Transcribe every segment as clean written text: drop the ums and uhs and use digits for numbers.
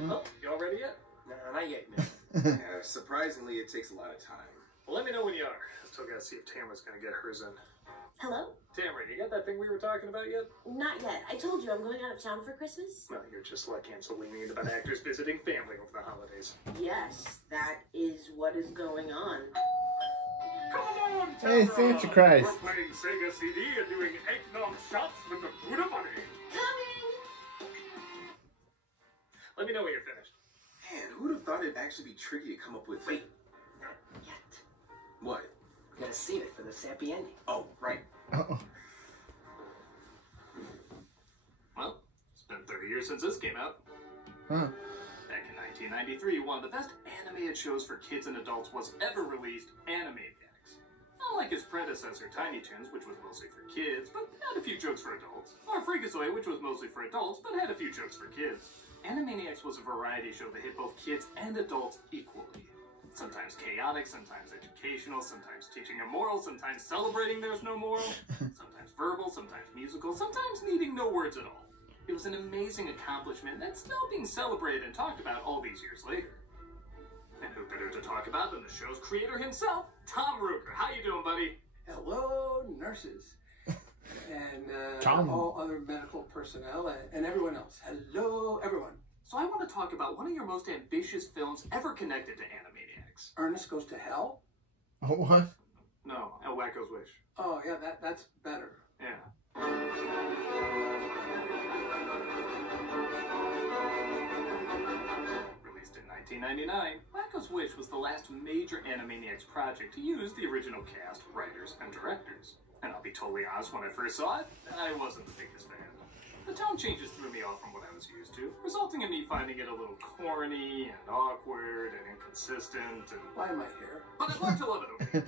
Oh, you all ready yet? Nah, not yet, man. Surprisingly, it takes a lot of time. Well, let me know when you are. Still gotta see if Tamara's gonna get hers in. Hello? Tamara, you got that thing we were talking about yet? Not yet. I told you I'm going out of town for Christmas. Well, you're just like him, so leaning into about actors visiting family over the holidays. Yes, that is what is going on. Come on, Hey, Santa Christ. We're playing Sega CD and doing eggnog shots with the Buddha Bunny. Coming! Let me know when you're finished. Man, who'd have thought it'd actually be tricky to come up with... Wait, not yet. What? You gotta see it for the sappy ending. Oh, right. Uh-oh. Well, it's been 30 years since this came out. Huh. Back in 1993, one of the best animated shows for kids and adults was ever released, Animaniacs. Unlike its predecessor, Tiny Toons, which was mostly for kids, but had a few jokes for adults, or Freakazoid, which was mostly for adults, but had a few jokes for kids. Animaniacs was a variety show that hit both kids and adults equally. Sometimes chaotic, sometimes educational, sometimes teaching a moral, sometimes celebrating there's no moral, sometimes verbal, sometimes musical, sometimes needing no words at all. It was an amazing accomplishment that's still being celebrated and talked about all these years later. And who better to talk about than the show's creator himself, Tom Ruger. How you doing, buddy? Hello, nurses. And Tom. all other medical personnel and everyone else. Hello, everyone. So I want to talk about one of your most ambitious films ever connected to Animaniacs. Ernest Goes to Hell? Oh, what? No, El Wacko's Wish. Oh, yeah, that's better. Yeah. Released in 1999, Wacko's Wish was the last major Animaniacs project to use the original cast, writers, and directors. And I'll be totally honest, when I first saw it, I wasn't the biggest fan. The tone changes threw me off from what I was used to, resulting in me finding it a little corny and awkward and inconsistent and... Why am I here? But I'd like to love it, okay?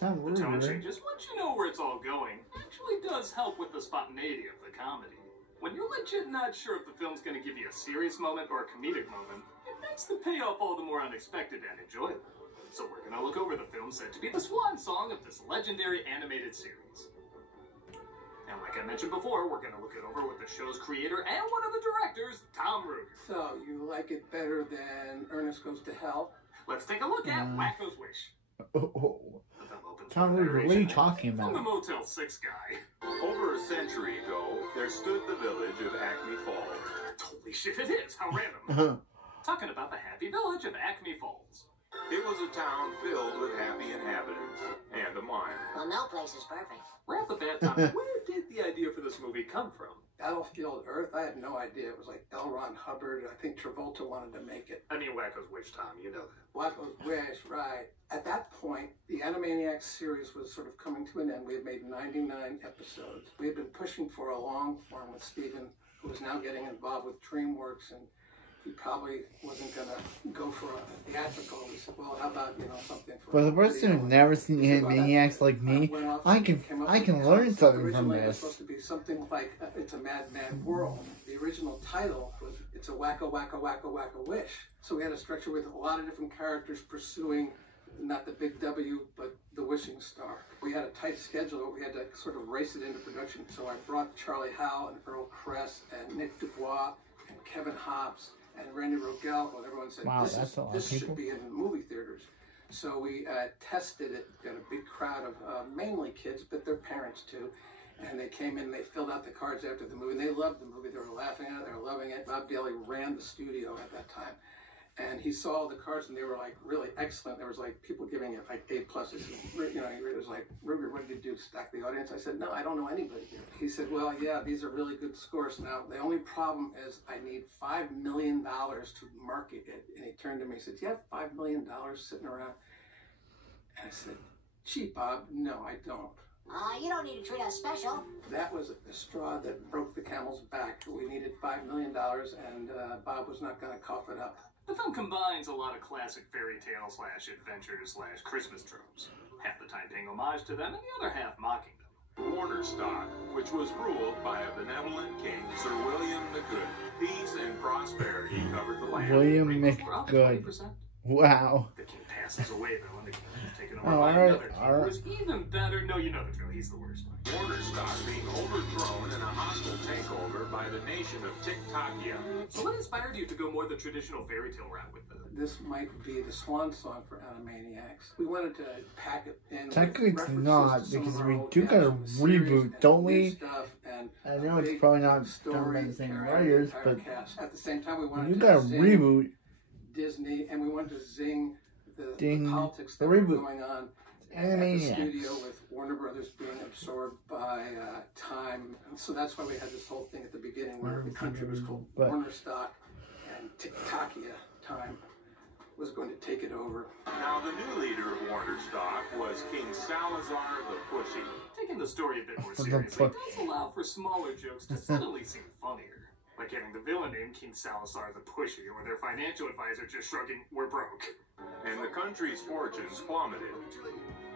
Sounds The tone weird. changes, once you know where it's all going, actually does help with the spontaneity of the comedy. When you're legit not sure if the film's going to give you a serious moment or a comedic moment, it makes the payoff all the more unexpected and enjoyable. So we're going to look over the film said to be the swan song of this legendary animated series. And like I mentioned before, we're going to look it over with the show's creator and one of the directors, Tom Ruger. So, you like it better than Ernest Goes to Hell? Let's take a look at Wacko's Wish. Oh. The film opens Tom with a Ruger, what are you narration talking from the about? Motel 6 guy. Over a century ago, there stood the village of Acme Falls. Holy shit, it is! How random. Talking about the happy village of Acme Falls. It was a town filled with happy inhabitants and a mine. Well, no place is perfect. Right off the bat, Tom, where did the idea for this movie come from? Battlefield Earth? I had no idea. It was like L. Ron Hubbard. I think Travolta wanted to make it. I mean, Wacko's Wish, Tom, you know that. Wacko's Wish, right. At that point, the Animaniacs series was sort of coming to an end. We had made 99 episodes. We had been pushing for a long form with Steven, who was now getting involved with DreamWorks, and he probably wasn't going to go for a theatrical. We said, well, how about, something for... For the person who's never seen Animaniacs like me, I can learn something from Originally, it was this. supposed to be something like It's a Madman World. The original title was It's a Wacko, Wacko, Wacko, Wacko Wish. So we had a structure with a lot of different characters pursuing not the big W, but the wishing star. We had a tight schedule. We had to sort of race it into production. So I brought Charlie Howe and Earl Kress and Nick Dubois and Kevin Hobbs and Randy Rogel, and everyone said, Wow, this that's a lot of should people. be in movie theaters. So we tested it, got a big crowd of mainly kids, but their parents too. And they came in, they filled out the cards after the movie, and they loved the movie. They were laughing at it, they were loving it. Bob Daly ran the studio at that time. And he saw all the cards, and they were like really excellent. There was like people giving it like A+. It was like, Ruger, what did you do, stack the audience? I said, no, I don't know anybody here. He said, well, yeah, these are really good scores. Now, the only problem is I need $5 million to market it. And he turned to me and said, do you have $5 million sitting around? And I said, gee, Bob, no, I don't. You don't need to treat us special. That was the straw that broke the camel's back. We needed $5 million, and Bob was not going to cough it up. The film combines a lot of classic fairy tale / adventure / Christmas tropes, half the time paying homage to them and the other half mocking them. Warner stock, which was ruled by a benevolent king, Sir William the Good. Peace and prosperity covered the land. William Ratings were up McGood. 20%. Wow. The king passed passes away, though, and the king is taken over Oh, by alright, another king who alright. is even better. No, you know the drill. He's the worst. Warner stock being overthrown in a hostile takeover by the nation of Tiktakia. So what inspired you to go more the traditional fairy tale route with the... This might be the swan song for Animaniacs. We wanted to pack it in. Technically with it's references not, to some because of our we old do gags got a from the series reboot, and don't new we? stuff and I know a it's big probably not done story by the same carrying writers, the but entire cast. At the same time, we you wanted got a to zing reboot. Disney, and we wanted to zing the Ding. politics The that were reboot. going on at the Animaniacs. studio with Warner Brothers being absorbed by Time. And so that's why we had this whole thing at the beginning where the country was called But- Warner Stock and Tiktakia Time was going to take it over. Now, the new leader of Warner stock was King Salazar the Pushy. Taking the story a bit more The seriously fuck? does allow for smaller jokes to suddenly seem funnier. Like having the villain named King Salazar the Pushy, or their financial advisor just shrugging, "We're broke." And the country's fortunes plummeted.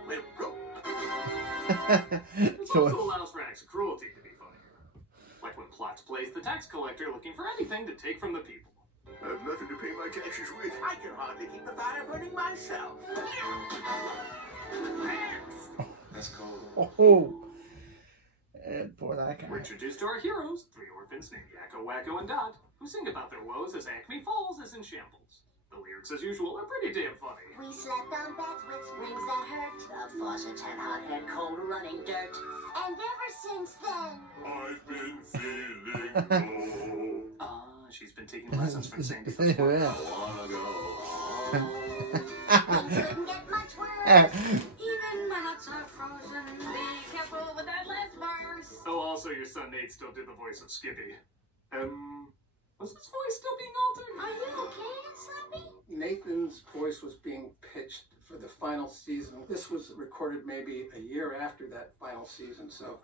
We're broke. This also So, allows for acts of cruelty to be funnier. Like when Plots plays the tax collector looking for anything to take from the people. I have nothing to pay my taxes with. I can hardly keep the fire burning myself. That's cold. oh, poor that We're guy. introduced to our heroes, three orphans named Yakko, Wakko, and Dot, who sing about their woes as Acme Falls is in shambles. The lyrics, as usual, are pretty damn funny. We slept on beds with springs that hurt. The faucets had hot and cold running dirt. And ever since then, I've been feeling low. She's been taking lessons from Sandy. Yeah. I wanna go home. things couldn't get much worse. Even my nuts are frozen. Be careful with that last verse. Oh, also your son Nate still did the voice of Skippy. Was his voice still being altered? Are you okay, Slappy? Nathan's voice was being pitched for the final season. This was recorded maybe a year after that final season, so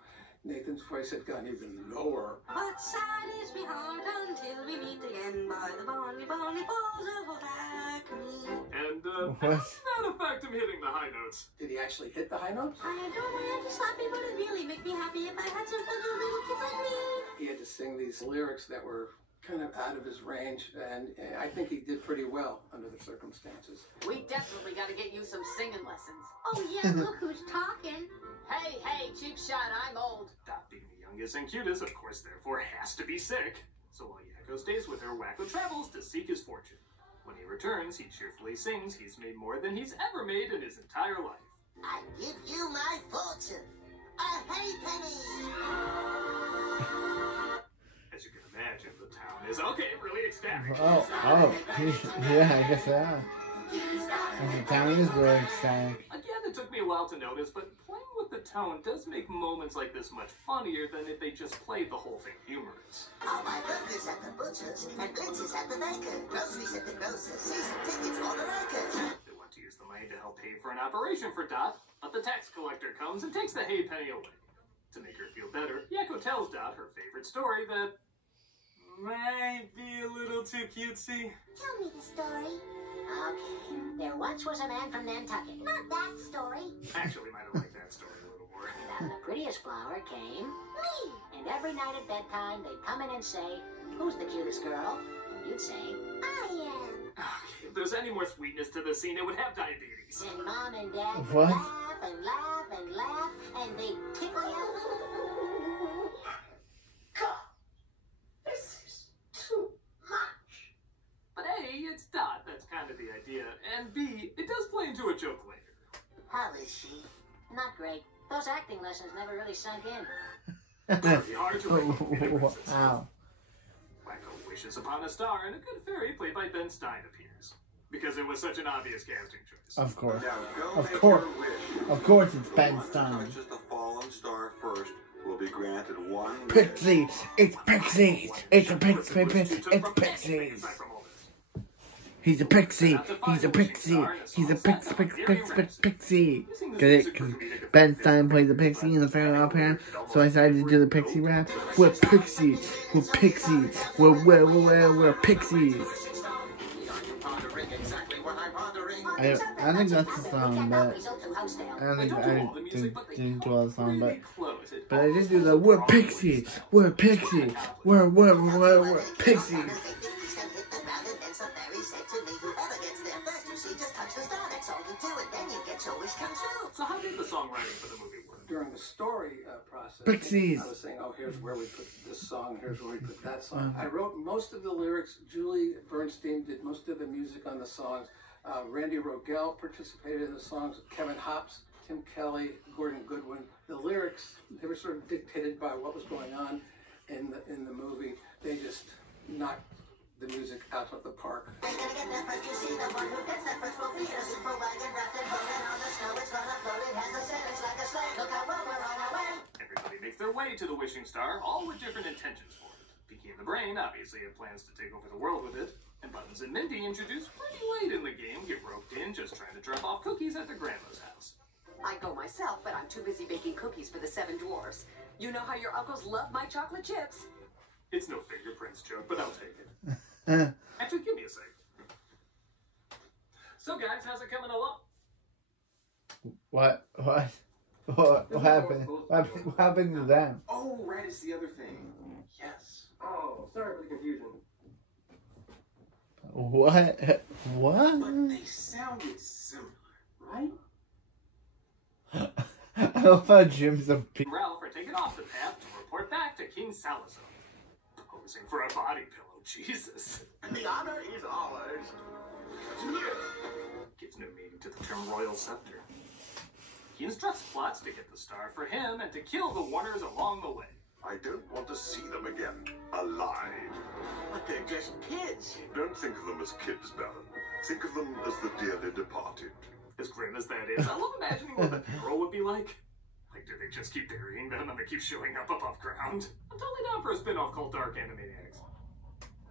Nathan's voice had gone even lower. But sad is be hard until we meet again by the bonny, bonny falls of Acme. And, What? that effect him hitting the high notes. Did he actually hit the high notes? I adore my Auntie Slappy, but it really make me happy if I had some fun with little kids like me. He had to sing these lyrics that were kind of out of his range, and I think he did pretty well under the circumstances. We definitely got to get you some singing lessons. Oh yeah, look who's talking. Hey, cheap shot, I'm old. Dot being the youngest and cutest, of course, therefore has to be sick. So while Yakko stays with her, Wakko travels to seek his fortune. When he returns, he cheerfully sings he's made more than he's ever made in his entire life. I give you my fortune. A halfpenny. As you can imagine, the town is, really ecstatic. Oh, yeah, I guess yeah. And the town is really ecstatic. Again, it took me a while to notice, but playing with the tone does make moments like this much funnier than if they just played the whole thing humorous. All my burgers at the butcher's and blitzes at the baker. Groceries at the grocer's. Season tickets for the workers. They want to use the money to help pay for an operation for Dot, but the tax collector comes and takes the hay penny away. To make her feel better, Yakko tells Dot her favorite story that might be a little too cutesy. Tell me the story. Okay. There once was a man from Nantucket. Not that story. Actually, might have liked that story a little more. And out of the prettiest flower came me. And every night at bedtime, they'd come in and say, "Who's the cutest girl?" And you'd say, "I am." Okay, if there's any more sweetness to the scene, it would have diabetes. And Mom and Dad would What? laugh and laugh and laugh, and they'd tickle you. God, this is too much. But A, it's Dot, that's kind of the idea, and B, it does play into a joke later. How is she? Not great. Those acting lessons never really sunk in. It'd be hard to rate in a princess. Wow. Wakko wishes upon a star, and a good fairy played by Ben Stein appears. Because it was such an obvious casting choice. Of course. Now go Of make course. your wish. Of course it's Ben Whoever Stein. touches the fallen star first will be granted one wish. Pixie! It's Pixies! It's a Pixie! It's Pixies! He's a pixie! He's a pixie! He's a pixie! Get it? Because Ben Stein played the pixie in the Fairy Odd Parent, so I decided to do the pixie rap. We're pixies! We're pixies! We're pixies! I think that's the song, but I don't think I didn't do all the song, but I did do the we're pixies! We're pixies! We're pixies! touch the star. That's all you do, and then you get your wish come true. So how did the songwriting for the movie work? During the story process, Pixies. I was saying, oh, here's where we put this song, here's where we put that song. I wrote most of the lyrics. Julie Bernstein did most of the music on the songs. Randy Rogel participated in the songs. Kevin Hops, Tim Kelly, Gordon Goodwin. The lyrics, they were sort of dictated by what was going on in the movie. They just knocked the music out of the park. Everybody makes their way to the wishing star, all with different intentions for it. Pinky and the Brain obviously have plans to take over the world with it, and Buttons and Mindy, introduced pretty late in the game, get roped in just trying to drop off cookies at their grandma's house. I'd go myself, but I'm too busy baking cookies for the 7 dwarfs. You know how your uncles love my chocolate chips. It's no fingerprints joke, but I'll take it. Actually, give me a sec. So guys, how's it coming along? What happened? What happened to them? Oh, right, it's the other thing. Yes. Oh, sorry for the confusion. What? But they sounded similar, right? I love how Jim's a big... Ralph are taken off the path to report back to King Salazar. Posing for a body pillow, Jesus. And the honor is ours. Gives no meaning to the term royal scepter. He instructs plots to get the star for him and to kill the Warners along the way. I don't want to see them again, alive. But they're just kids. Don't think of them as kids, Baron. Think of them as the dearly departed. As grim as that is, I love imagining what the funeral would be like. Like, do they just keep burying them and they keep showing up above ground? I'm totally down for a spin-off called Dark Animaniacs.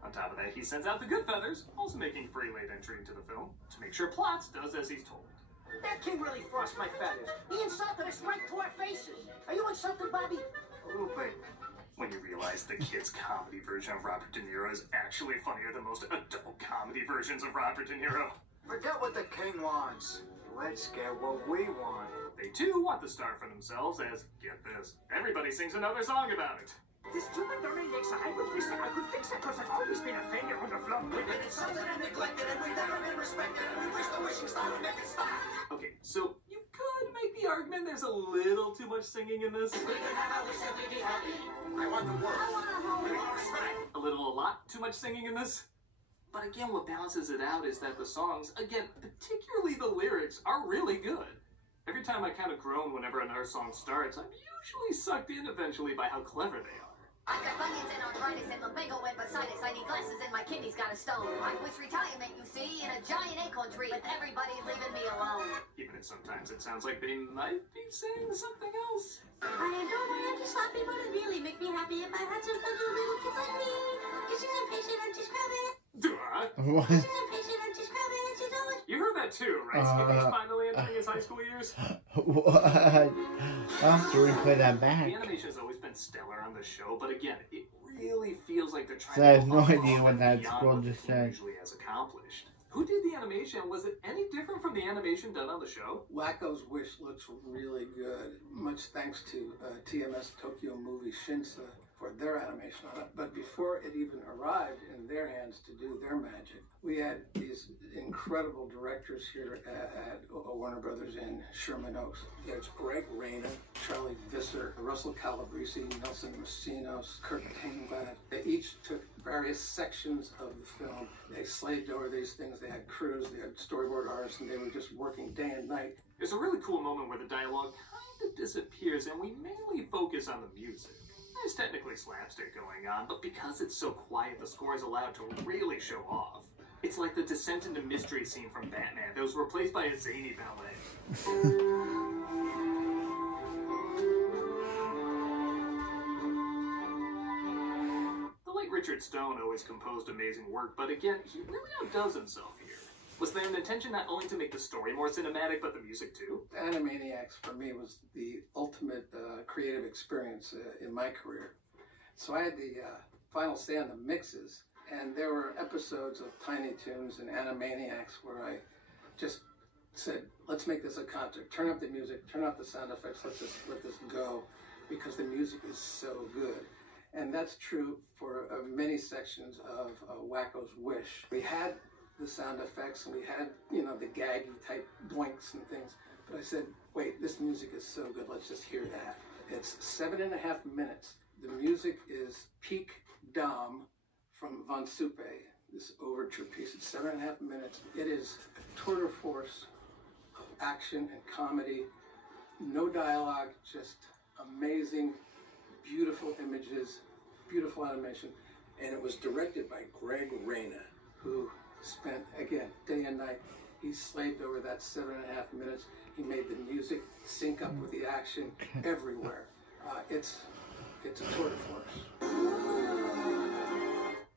On top of that, he sends out the Good Feathers, also making a pretty late entry into the film, to make sure Plots does as he's told. That king really frost my feathers. He insulted us right to our faces. Are you insulted, Bobby? A little bit. When you realize the kid's comedy version of Robert De Niro is actually funnier than most adult comedy versions of Robert De Niro. Forget what the king wants. Let's get what we want. They too want the star for themselves as, get this, everybody sings another song about it. This stupid Dominic, I would wish that I could fix it because I've always been a failure on the floor. We've been insulted and neglected and we've never been respected and we wish the wishing star would make it stop. Okay, so you could make the argument there's a little too much singing in this. If we could have our wish that we'd be happy. I want the world. I want a home. We want respect. A lot too much singing in this. But again, what balances it out is that the songs, again, particularly the lyrics, are really good. Every time I kind of groan whenever another song starts, I'm usually sucked in eventually by how clever they are. I got bunions and arthritis and lumbago and bursitis. I need glasses and my kidneys got a stone. I wish retirement, you see, in a giant acorn tree with everybody leaving me alone. Even if sometimes it sounds like they might be saying something else. I adore my anti-sloppy, but it really make me happy if I had some special little kids like me. This is impatient anti-scrubbing. What? This is impatient anti-scrubbing. She's always... You heard that too, right? Skippy's finally entering his high school years. What? I'll have to replay that back. The animation has always been stellar on the show, but again, it really feels like they're trying So I have to no idea what that beyond scroll what just the said. usually has accomplished. Who did the animation? Was it any different from the animation done on the show? Wakko's Wish looks really good. Much thanks to TMS Tokyo Movie Shinsa for their animation on it. But before it even arrived in their hands to do their magic, we had these incredible directors here at Warner Brothers in Sherman Oaks. There's Greg Rayner, Charlie Visser, Russell Calabrese, Nelson Macinos, Kurt Tainglad. They each took various sections of the film. They slaved over these things. They had crews, they had storyboard artists, and they were just working day and night. There's a really cool moment where the dialogue kind of disappears and we mainly focus on the music. There's technically slapstick going on, but because it's so quiet, the score is allowed to really show off. It's like the descent into mystery scene from Batman that was replaced by a zany ballet. The late Richard Stone always composed amazing work, but again, he really outdoes himself here. Was there an intention not only to make the story more cinematic, but the music too? Animaniacs, for me, was the ultimate creative experience in my career. So I had the final say on the mixes, and there were episodes of Tiny Toons and Animaniacs where I just said, let's make this a concert. Turn up the music, turn up the sound effects, let this go, because the music is so good. And that's true for many sections of Wakko's Wish. We had the sound effects, and we had, you know, the gaggy type boinks and things. But I said, wait, this music is so good, let's just hear that. It's 7.5 minutes. The music is Peak Dom from Von Suppe, this overture piece. It's 7.5 minutes. It is a tour de force of action and comedy. No dialogue, just amazing, beautiful images, beautiful animation. And it was directed by Greg Reyna, who spent, again, day and night. He slaved over that 7.5 minutes. He made the music sync up with the action everywhere. It's a tour de force.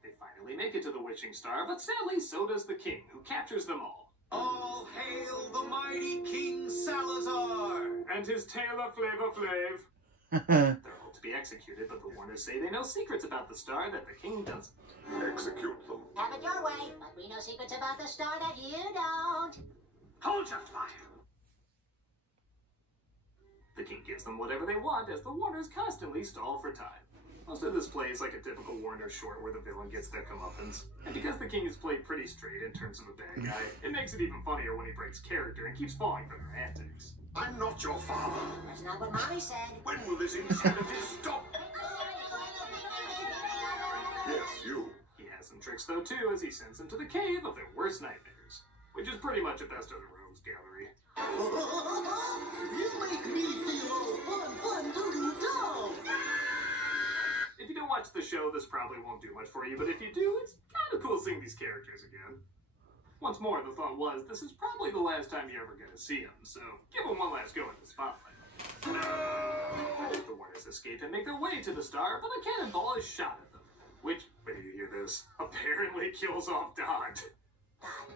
They finally make it to the wishing star, but sadly so does the king, who captures them all. All hail the mighty King Salazar! And his tailor Flavor Flav. They're all to be executed, but the Warners say they know secrets about the star that the king doesn't. Execute them. Have it your way, but we know secrets about the star that you don't. Hold your fire! The king gives them whatever they want, as the Warners constantly stall for time. Most of this plays like a typical Warner short where the villain gets their comeuppance. And because the king is played pretty straight in terms of a bad guy, it makes it even funnier when he breaks character and keeps falling for their antics. I'm not your father. That's not what Mommy said. When will this insanity stop? Yes, you. He has some tricks though too, as he sends them to the cave of their worst nightmares, which is pretty much a best of the rogues gallery. You make me feel all fun, doo-doo-dum! If you don't watch the show, this probably won't do much for you, but if you do, it's kind of cool seeing these characters again. Once more, the thought was, this is probably the last time you're ever going to see them, so give them one last go in the spotlight. No! The Warners escape and make their way to the star, but a cannonball is shot at them, which, wait till you hear this, apparently kills off Dot. Dad,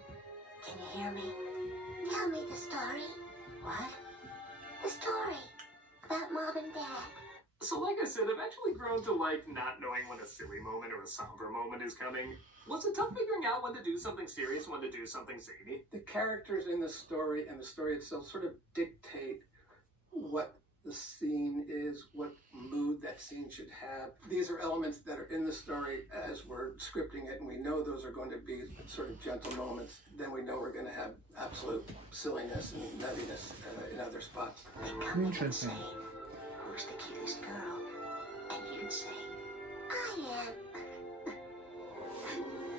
can you hear me? Tell me the story. What? The story about Mom and Dad. So like I said, I've actually grown to like not knowing when a silly moment or a somber moment is coming. Was it tough figuring out when to do something serious, when to do something zany? The characters in the story and the story itself sort of dictate what the scene is, what mood that scene should have. These are elements that are in the story as we're scripting it, and we know those are going to be sort of gentle moments. Then we know we're going to have absolute silliness and nuttiness in other spots. Interesting. Who's the cutest girl? And you'd say, I am.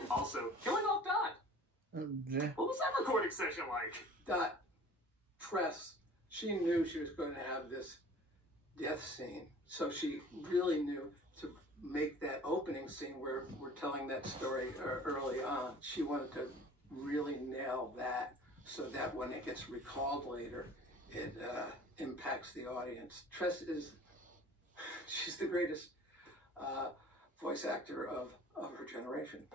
Also, killing off Dot. Yeah. What was that recording session like? Dot Press, she knew she was going to have this death scene. So she really knew to make that opening scene where we're telling that story early on. She wanted to really nail that so that when it gets recalled later, it impacts the audience. Tress she's the greatest voice actor of her generation.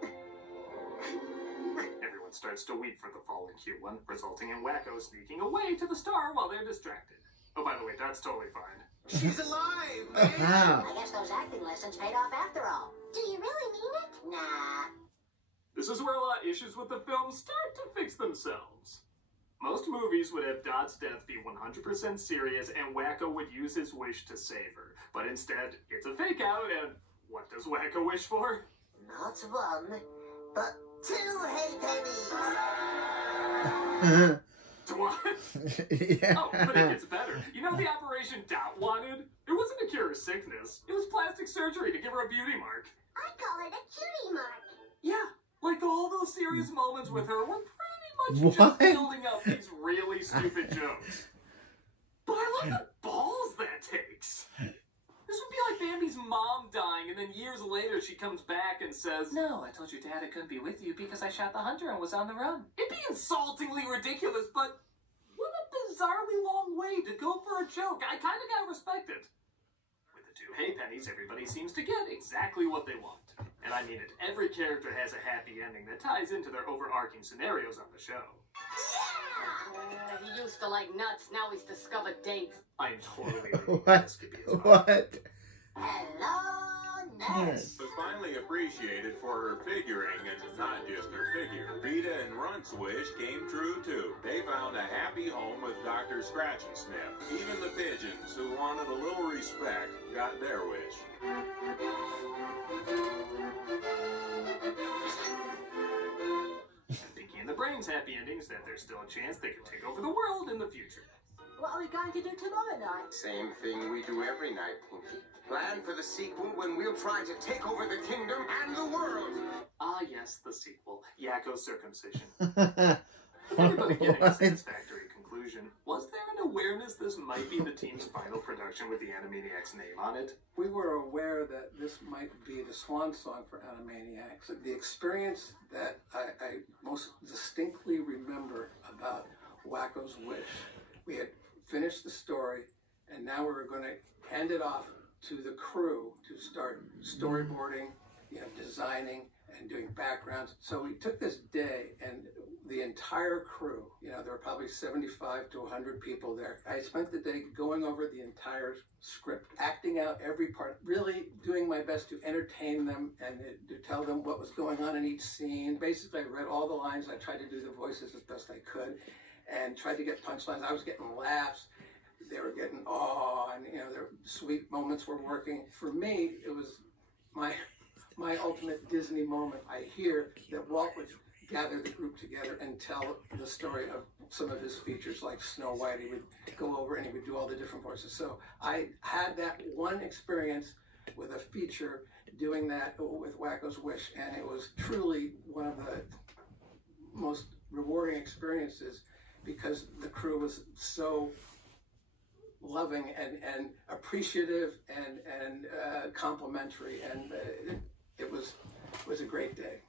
Everyone starts to weep for the fallen Q1, resulting in Wakko sneaking away to the star while they're distracted. Oh, by the way, that's totally fine. She's alive, Wow. I guess those acting lessons paid off after all. Do you really mean it? Nah. This is where a lot of issues with the film start to fix themselves. Most movies would have Dot's death be 100% serious and Wakko would use his wish to save her. But instead, it's a fake out, and what does Wakko wish for? Not one, but 2 halfpennies. What? Yeah. Oh, but it gets better. You know the operation Dot wanted? It wasn't to cure her sickness. It was plastic surgery to give her a beauty mark. I call it a cutie mark. Yeah, like all those serious moments with her were pretty much just What? building up these really stupid jokes. But I love the balls that takes. This would be like Bambi's mom dying, and then years later she comes back and says, "No, I told your dad I couldn't be with you because I shot the hunter and was on the run." It'd be insultingly ridiculous, but what a bizarrely long way to go for a joke. I kind of gotta respect it. With the 2 halfpennies, everybody seems to get exactly what they want. And I mean it, every character has a happy ending that ties into their overarching scenarios on the show. He used to like nuts, now he's discovered dates. I'm totally What? this could be as well. What? Hello, nurse. Was finally appreciated for her figuring and not just her figure. Rita and Runt's wish came true too. They found a happy home with Dr. Scratchy Sniff. Even the pigeons, who wanted a little respect, got their wish. I think means happy endings that there's still a chance they could take over the world in the future. What are we going to do tomorrow night? Same thing we do every night, Pinky. Plan for the sequel when we'll try to take over the kingdom and the world. Ah, yes, the sequel. Yakko circumcision. Everybody getting a satisfactory conclusion. Was there an awareness this might be the team's final production with the Animaniacs name on it? We were aware that this might be the swan song for Animaniacs. The experience that I most distinctly remember about Wakko's Wish, we had finished the story, and now we were going to hand it off to the crew to start storyboarding, designing and doing backgrounds. So we took this day, and the entire crew, there were probably 75 to 100 people there. I spent the day going over the entire script, acting out every part, really doing my best to entertain them and to tell them what was going on in each scene. Basically, I read all the lines. I tried to do the voices as best I could and tried to get punchlines. I was getting laughs. They were getting and their sweet moments were working. For me, it was my ultimate Disney moment. I hear that Walt would gather the group together and tell the story of some of his features, like Snow White. He would go over and he would do all the different voices. So I had that one experience with a feature doing that with Wakko's Wish, and it was truly one of the most rewarding experiences because the crew was so loving and appreciative and complimentary, and it was a great day.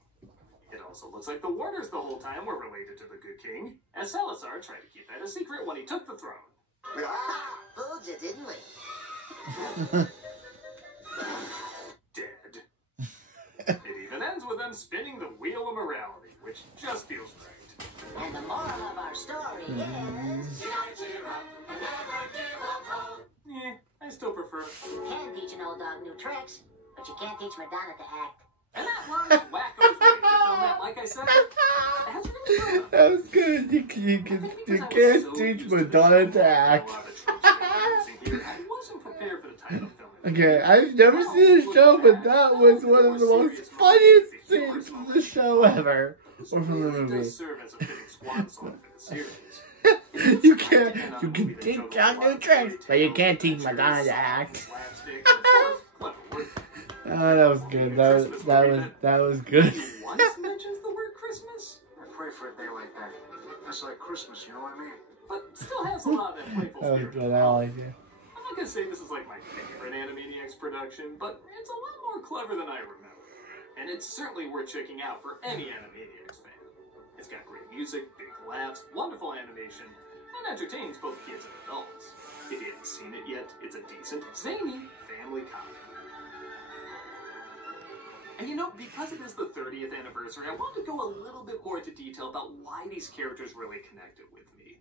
It also looks like the Warners the whole time were related to the Good King, as Salazar tried to keep that a secret when he took the throne. Fooled you, didn't we? Dead. It even ends with them spinning the wheel of morality, which just feels right. And the moral of our story is... Yeah, I still prefer. You can teach an old dog new tricks, but you can't teach Madonna to act. And that was Wakko's Wish. That, like I said, has really grown. That was good. You can't teach Madonna to act. I wasn't prepared for the title film. Okay, I've never seen the show, but that was one of the most funniest scenes from the show ever. Or from the movie. You can teach out new tricks, but you can't teach Madonna to act. Oh, that was good. That was good. Once mentions the word Christmas. I pray for a day like that. That's like Christmas, you know what I mean? But still has a lot of that playful That was spirit. good. I like it. I'm not gonna say this is like my favorite Animaniacs production, but it's a lot more clever than I remember. And it's certainly worth checking out for any Animaniacs fan. It's got great music, big laughs, wonderful animation, and entertains both kids and adults. If you haven't seen it yet, it's a decent, zany family comedy. And because it is the 30th anniversary, I want to go a little bit more into detail about why these characters really connected with me.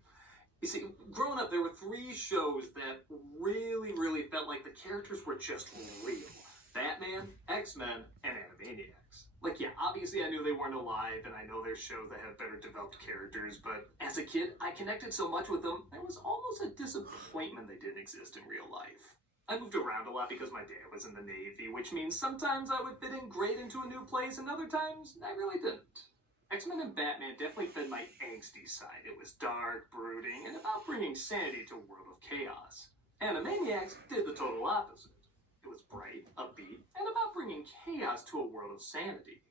You see, growing up, there were 3 shows that really felt like the characters were just real. Batman, X-Men, and Animaniacs. Like, yeah, obviously I knew they weren't alive, and I know there's shows that have better developed characters, but as a kid, I connected so much with them, there was almost a disappointment they didn't exist in real life. I moved around a lot because my dad was in the Navy, which means sometimes I would fit in great into a new place, and other times I really didn't. X-Men and Batman definitely fed my angsty side. It was dark, brooding, and about bringing sanity to a world of chaos. Animaniacs did the total opposite. It was bright, upbeat, and about bringing chaos to a world of sanity.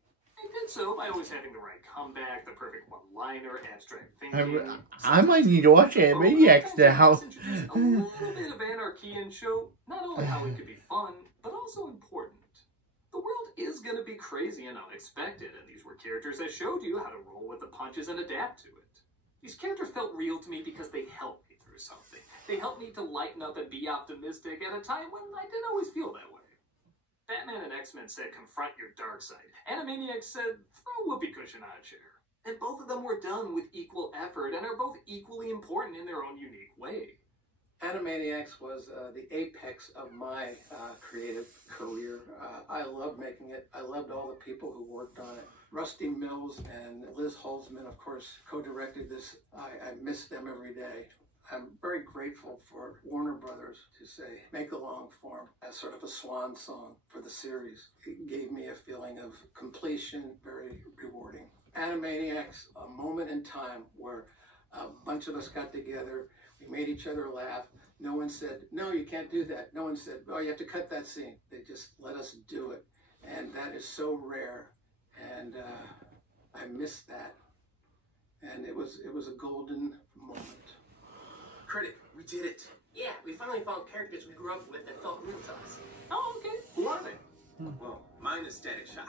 It did so by always having the right comeback, the perfect one-liner, abstract thinking. I might need to watch Animaniacs now. A little bit of anarchy and show not only how it could be fun, but also important. The world is going to be crazy and unexpected, and these were characters that showed you how to roll with the punches and adapt to it. These characters felt real to me because they helped me through something. They helped me to lighten up and be optimistic at a time when I didn't always feel that way. Batman and X-Men said, confront your dark side. Animaniacs said, throw a whoopee cushion on a chair. And both of them were done with equal effort and are both equally important in their own unique way. Animaniacs was the apex of my creative career. I loved making it. I loved all the people who worked on it. Rusty Mills and Liz Holzman, of course, co-directed this. I miss them every day. I'm very grateful for Warner Brothers to say, make a long form as sort of a swan song for the series. It gave me a feeling of completion, very rewarding. Animaniacs, a moment in time where a bunch of us got together, we made each other laugh. No one said, no, you can't do that. No one said, oh, you have to cut that scene. They just let us do it. And that is so rare. And I miss that. And it was a golden moment. Critic, we did it. Yeah, we finally found characters we grew up with that felt real to us. Oh, okay. Who are they? Well, mine is Static Shock.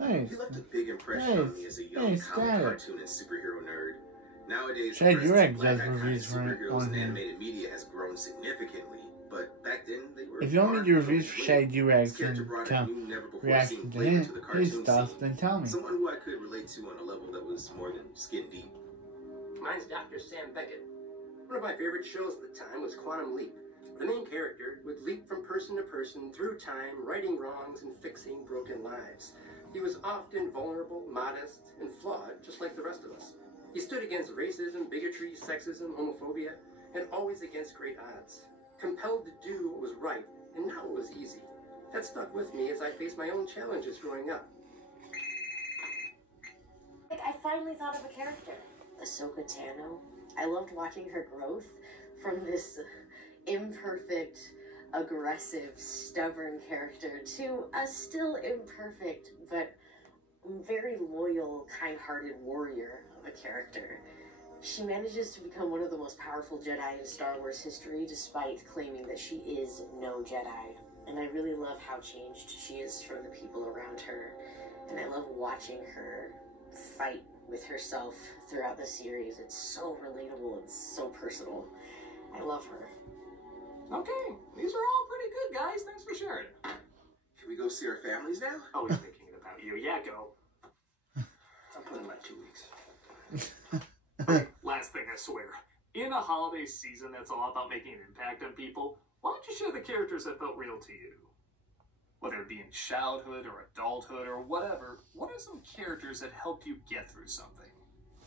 Nice. He left a big impression on me as a young comic cartoon and superhero nerd. Nowadays, the presence of black iconic superheroes and animated media has grown significantly, but back then they were. If you want me to reviews for Shaggy Durex and reaction to his stuff, then tell me. Someone who I could relate to on a level that was more than skin deep. Mine's Dr. Sam Beckett. One of my favorite shows at the time was Quantum Leap. The main character would leap from person to person through time, righting wrongs and fixing broken lives. He was often vulnerable, modest, and flawed, just like the rest of us. He stood against racism, bigotry, sexism, homophobia, and always against great odds. Compelled to do what was right, and not what was easy. That stuck with me as I faced my own challenges growing up. I finally thought of a character. Ahsoka Tano. I loved watching her growth from this imperfect, aggressive, stubborn character to a still imperfect, but very loyal, kind-hearted warrior of a character. She manages to become one of the most powerful Jedi in Star Wars history, despite claiming that she is no Jedi. And I really love how changed she is from the people around her. And I love watching her fight with herself throughout the series. It's so relatable and so personal. I love her. Okay, these are all pretty good, guys. Thanks for sharing. Can we go see our families now? I was thinking about you, yakko. I'll put in my 2 weeks. Okay, last thing, I swear. In a holiday season that's all about making an impact on people, why don't you share the characters that felt real to you? Whether it be in childhood or adulthood or whatever, what are some characters that helped you get through something?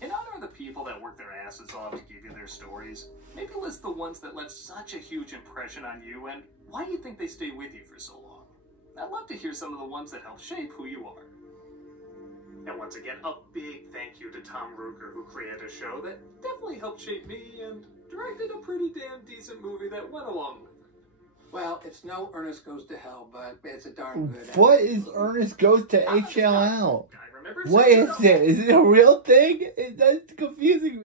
In honor of the people that work their asses off to give you their stories, maybe list the ones that left such a huge impression on you and why you think they stay with you for so long. I'd love to hear some of the ones that help shape who you are. And once again, a big thank you to Tom Ruger, who created a show that definitely helped shape me and directed a pretty damn decent movie that went along with it. Well, it's no Ernest Goes to Hell, but it's a darn good. What is Ernest Goes to HLL? What is it? Is it a real thing? That's confusing.